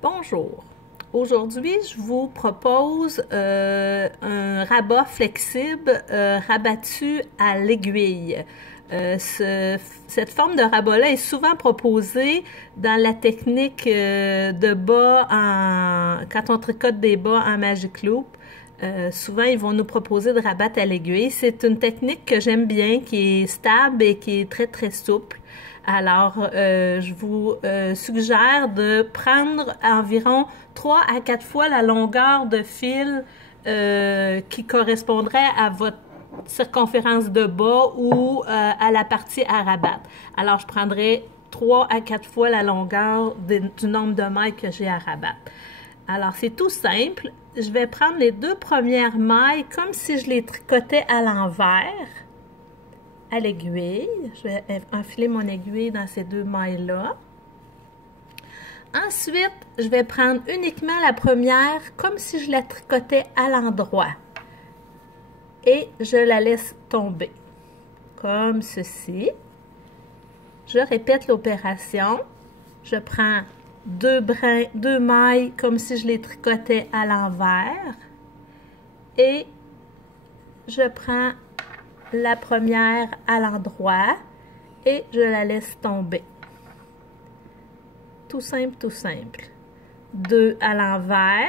Bonjour. Aujourd'hui, je vous propose un rabat flexible rabattu à l'aiguille. Cette forme de rabat-là est souvent proposée dans la technique de bas quand on tricote des bas en Magic Loop. Souvent, ils vont nous proposer de rabattre à l'aiguille. C'est une technique que j'aime bien, qui est stable et qui est très souple. Alors, je vous suggère de prendre environ 3 à 4 fois la longueur de fil qui correspondrait à votre circonférence de bas ou à la partie à rabattre. Alors, je prendrai 3 à 4 fois la longueur du nombre de mailles que j'ai à rabattre. Alors, c'est tout simple. Je vais prendre les 2 premières mailles comme si je les tricotais à l'envers, à l'aiguille. Je vais enfiler mon aiguille dans ces 2 mailles-là. Ensuite, je vais prendre uniquement la première comme si je la tricotais à l'endroit. Et je la laisse tomber, comme ceci. Je répète l'opération. Je prends 2 mailles comme si je les tricotais à l'envers. Et je prends la première à l'endroit et je la laisse tomber. Tout simple, tout simple. 2 à l'envers.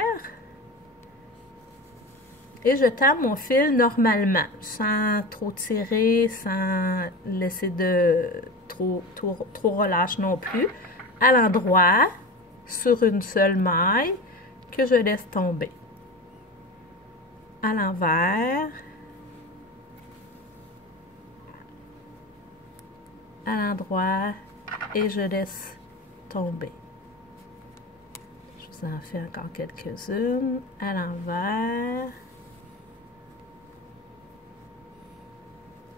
Et je tame mon fil normalement, sans trop tirer, sans laisser de trop relâche non plus. À l'endroit, sur une seule maille, que je laisse tomber. À l'envers. À l'endroit et je laisse tomber. Je vous en fais encore quelques-unes. À l'envers.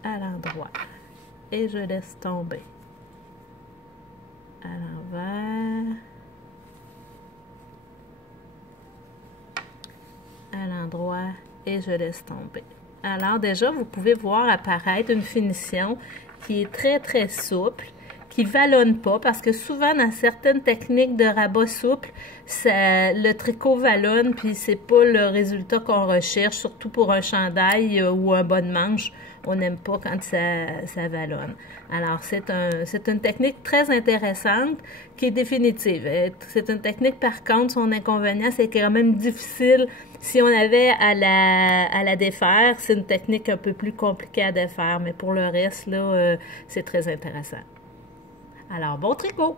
À l'endroit et je laisse tomber. À l'envers. À l'endroit et je laisse tomber. Alors déjà, vous pouvez voir apparaître une finition qui est très souple, qui vallonne pas, parce que souvent dans certaines techniques de rabat souple, le tricot vallonne, puis c'est pas le résultat qu'on recherche, surtout pour un chandail ou un bas de manche. On n'aime pas quand ça vallonne. Alors, c'est une technique très intéressante qui est définitive. C'est une technique, par contre, son inconvénient, c'est quand même difficile. Si on avait à la défaire, c'est une technique un peu plus compliquée à défaire, mais pour le reste, là, c'est très intéressant. Alors, bon tricot!